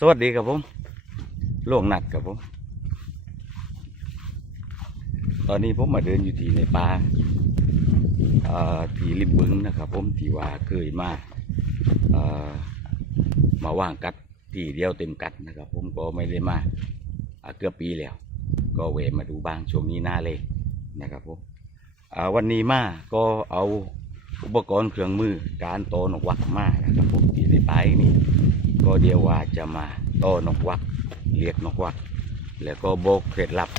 สวัสดีครับผมล่วงนัดครับผม ตอนนี้ผมมาเดินอยู่ที่ในป่าที่ริมบึงนะครับผมที่ว่าเคยมามาว่างกัดที่เดียวเต็มกัดนะครับ ผมก็ไม่ได้มาาเกือบปีแล้ว ก็เวมาดูบ้างช่วงนี้หน้าเลยนะครับผมวันนี้มาก็เอา อุปกรณ์เครื่องมือการโตนกวักมากนะครับผมที่ในป่ายนี้ก็เดียวว่าจะมาโตนกวักเรียกนกวัก แล้วก็บอกเคล็ดลับ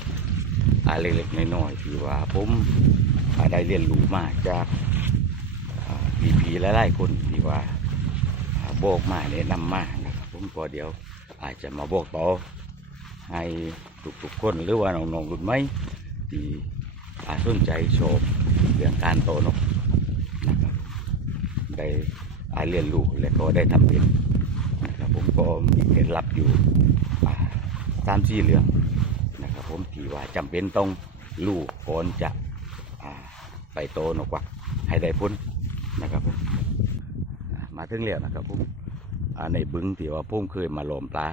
อะไรเล็กๆน้อยๆที่ว่าผมได้เรียนรู้มาจากพีพีหลายๆคนที่ว่าอ่าบอกมาแนะนำมานะครับผมก็เดี๋ยวอาจจะมาบอกต่อให้ทุกๆคนหรือว่าน้องๆรุ่นใหม่ที่อาสนใจชมเรื่องการโตนก ได้อาเรียนรู้และก็ได้ทำเป็นนะครับผมก็มีเคล็ดลับอยู่อ่าสามสี่เรื่องนะครับผมที่ว่าจำเป็นต้องรู้ก่อนจะไปโตนกวักให้ได้พ้นนะครับผมามาถึงแล้วนะครับผมในบึงที่ว่าผมเคยมาหลอมปลา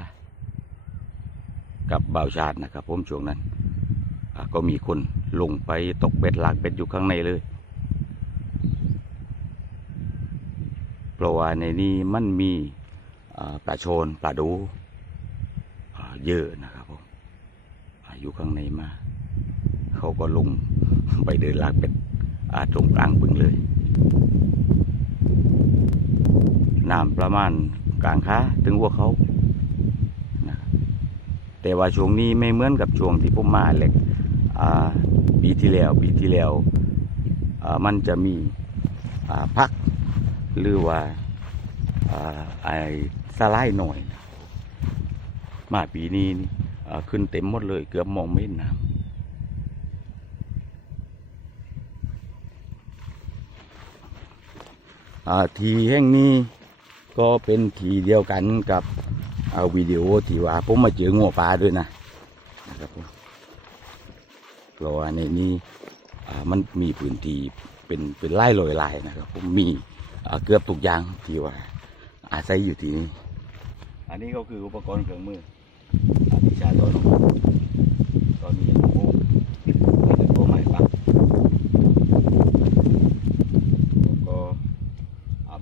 กับบ่าวชาตินะครับผมช่วงนั้นก็มีคนลงไปตกเบ็ดหลากเบ็ดอยู่ข้างในเลย เพราะว่าในนี้มันมีปลาโชนปลาดูเยอะนะครับผมอายู่ข้างในมา เขาก็ลงไปเดินลากเป็ดอาตรงกลางบึงเลยน้ำประมาณกลางขาถึงหัวเขานะแต่ว่าช่วงนี้ไม่เหมือนกับช่วงที่ผมมาเล็กปีที่แล้วปีที่แล้วมันจะมีพัก หรือว่าไอ้สไลด์หน่อยนะมาปีนี้นขึ้นเต็มหมดเลย เกือบมองไม่เห็นน้ำทีแห่งนี้ก็เป็นทีเดียวกันกับวิดีโอที่ว่าผมมาเจองัวปลาด้วยนะนะครับผมเพราะว่าในนี้มันมีพื้นที่เป็นเป็นไร่ลอยลายนะครับผมมี เกือบทุกอย่างที่ว่า อาศัยอยู่ที่นี่อันนี้ก็คืออุปกรณ์เครื่องมืออาทิชาตัวน้องก็มีโอ้แล้วก็ไม้ปักแล้วก็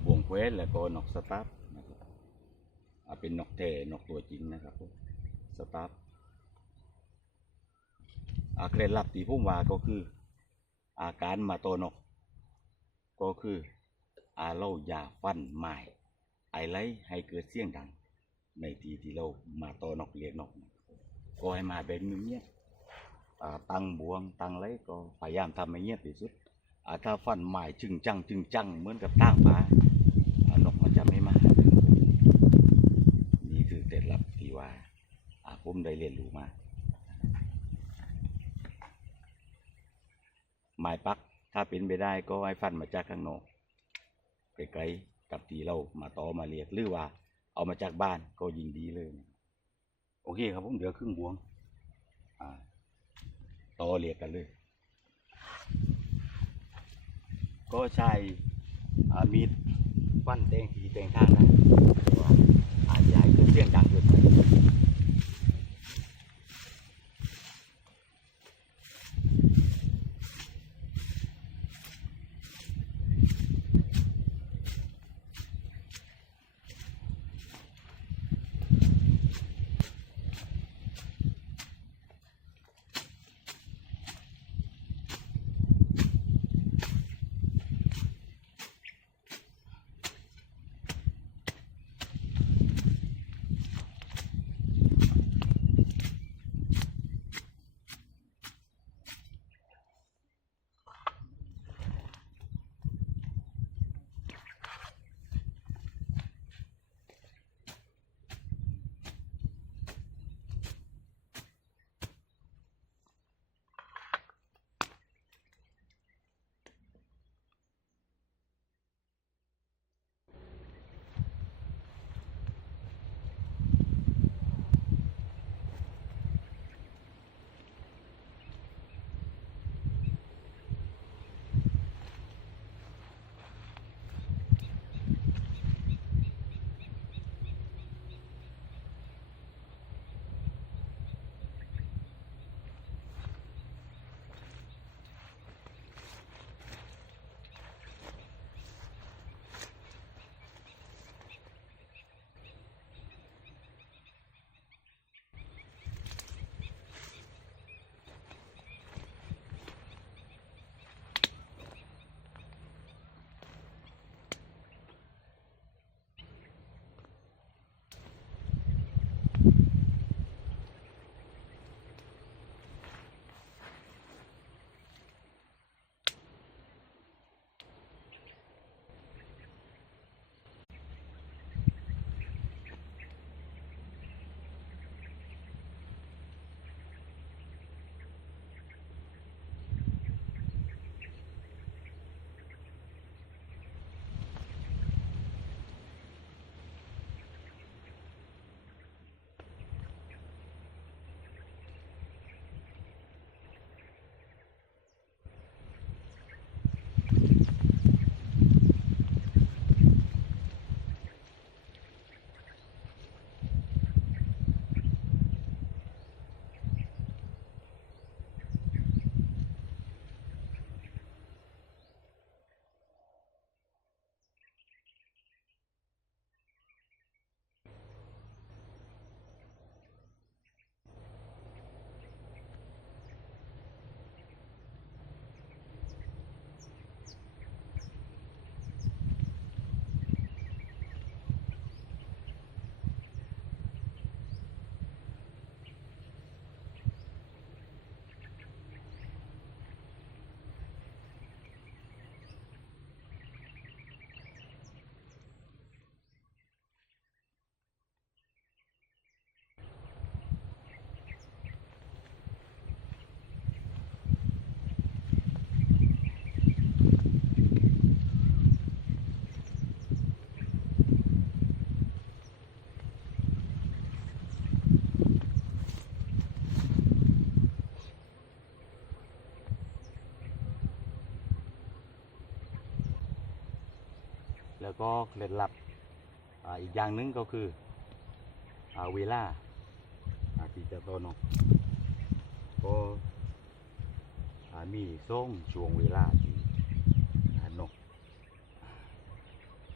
บ่วงเควสแล้วก็นกสตาร์นะครับเป็นนกเทนกตัวจริงนะครับสตาร์ฟอ่าเคล็ดลับที่ผมว่าก็คือ อาการมาโตวนก ก็คือ อาเราอย่าฟันไม้ไอไลให้เกิดเสียงดัง ในทีที่เรามาต่อนกเรียกนกก็ให้มาแบบเงียบๆอ่าตั้งบวงตั้งไรก็พยายามทำให้เงียบที่สุดถ้าฟันไม้จึงจังจึงจังเหมือนกับตั้งปลาอ่านกมันจะไม่มานี่คือเคล็ดลับที่ว่าผมได้เรียนรู้มาไม้ปักถ้าเป็นไปได้ก็ให้ฟันมาจากข้างนอก ไกลๆกับที่เรามาต่อมาเรียกหรือว่า เอามาจากบ้านก็ยิงดีเลย โอเคครับผมเดี๋ยวครึ่งบวงต่อเรียกกันเลย ก็ใช้อ่มีดฟันแตงทีแตงข้างนะเพราะว่าอาจจะให้เกิดเสียงดังเกินไป แล้วก็เคล็ดลับออีกอย่างหนึงก็คืออาเวลาอ่าที่จะโตนก็มีส่งช่วงเวลาที่อ่านก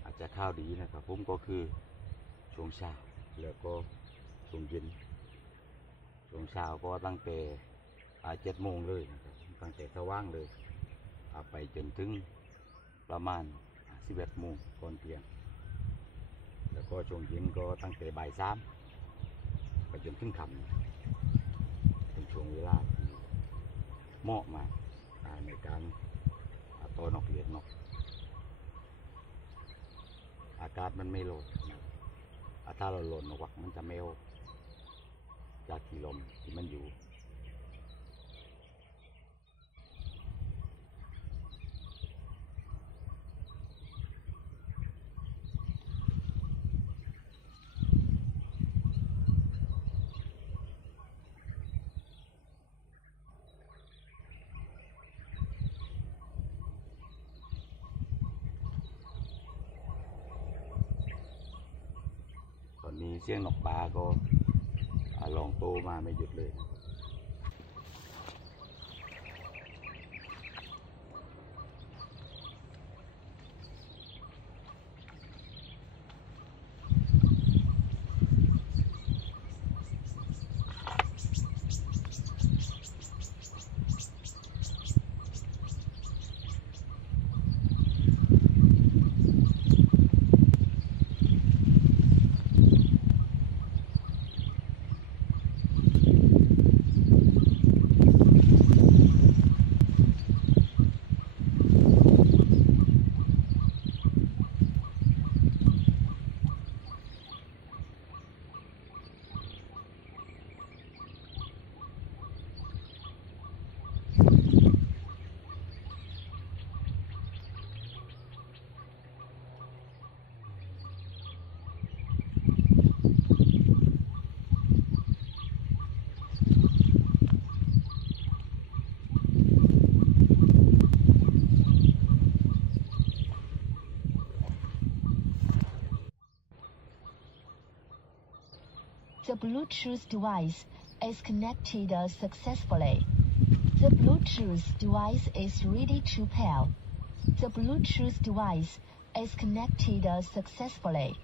อาจจะข้าวดีนะครับผมก็คือช่วงเช้าแล้วก็ช่วงเย็นช่วงเช้าก็ตั้งแต่เจ็ดโมงเลยนะครับตั้งแต่สว่างเลยไปจนถึงประมาณ สิบเอ็ดโมงก่อนเที่ยง แล้วก็ช่วงเย็นก็ตั้งแต่บ่ายสามไปจนถึงค่ำเป็นช่วงเวลาที่เหมาะมากในการอ่าโตนกเลียนนกอากาศมันไม่โลดนะอ่าถ้าเราหลดนกวักมันจะไม่ออกจากที่ลมที่มันอยู่ เสียงนกปลาก็อ่าลองโตมาไม่หยุดเลย The Bluetooth device is connected successfully. The Bluetooth device is ready to pair. The Bluetooth device is connected successfully.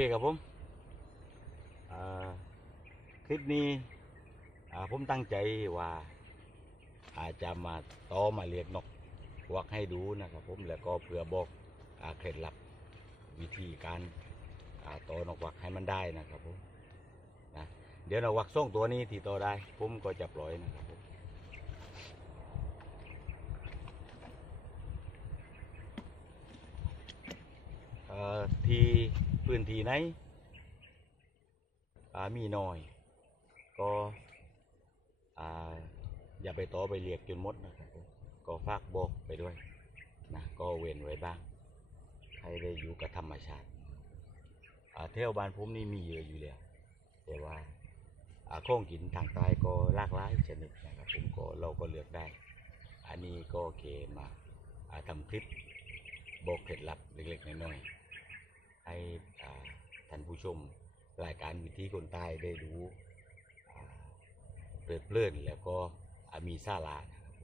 คครับผมคลิปนี้ผมตั้งใจว่าอาจจะมาต่อมาเรียกนกวักให้ดูนะครับผมแล้วก็เพื่อบอกอเคล็ดลับวิธีการาต่อนกวักให้มันได้นะครับผมนะเดี๋ยวนกวักส่งตัวนี้ที่ต่อได้ผมก็จะปล่อยนะครับผมที่ พื้นที่ไหนอ่ามีน้อย ก็อ่าอย่าไปต่อไปเรียกจนหมดนะครับผมก็ฝากบอกไปด้วยนะก็เว้นไว้บ้าง ให้ได้อยู่กับธรรมชาติเที่ยวบ้านผมนี่มีเยอะอยู่แล้ว แต่ว่าอ่าของกินทางใต้ก็หลากหลายชนิดนะครับผมก็เราก็เลือกได้ อันนี้ก็เกมาอ่าทำคลิปบอกเคล็ดลับเล็กๆน้อยๆ ให้ท่านผู้ชมรายการวิธีคนใต้ได้รู้เพลิดเพลินแล้วก็มีซาลานะครับ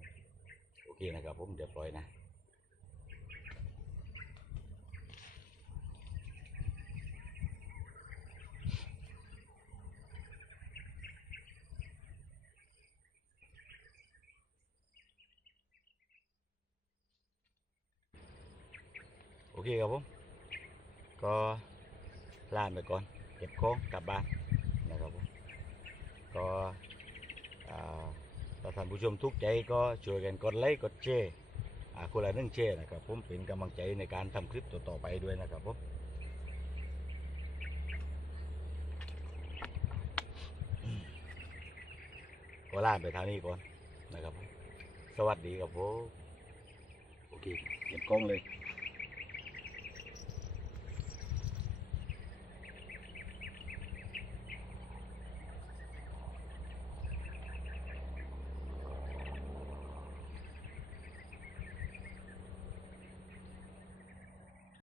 โอเคนะครับผมเดี๋ยวปล่อยนะโอเคครับผม ก็ลาไปก่อน เก็บของกลับบ้านนะครับผมก็อ่าถ้าท่านผู้ชมทุกใจก็ช่วยกันกดไลค์กดแชร์อาคนละหนึ่งแชร์นะครับผมเป็นกำลังใจในการทำคลิปต่อๆไปด้วยนะครับผมก็ลาไปทางนี้ก่อนนะครับผมสวัสดีครับผมโอเคเก็บกล้องเลย